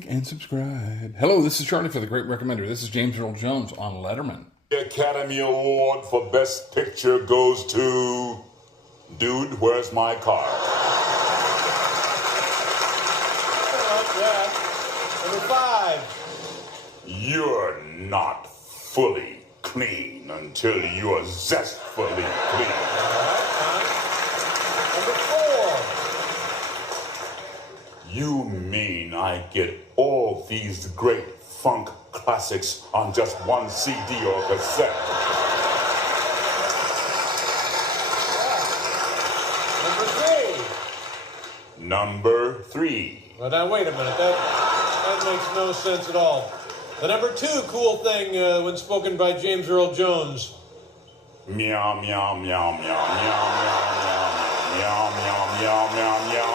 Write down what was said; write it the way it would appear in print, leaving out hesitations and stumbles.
like, and subscribe. Hello, this is Charlie for The Great Recommender. This is James Earl Jones on Letterman. The Academy Award for Best Picture goes to... Dude, where's my car? Number 5. You're not fully clean until you're zestfully clean. Number 4. You mean I get all these great funk classics on just one CD or cassette? Number 3. Well, now, wait a minute. That makes no sense at all. The number 2 cool thing when spoken by James Earl Jones. Meow, meow, meow, meow, meow, meow, meow, meow, meow, meow, meow, meow.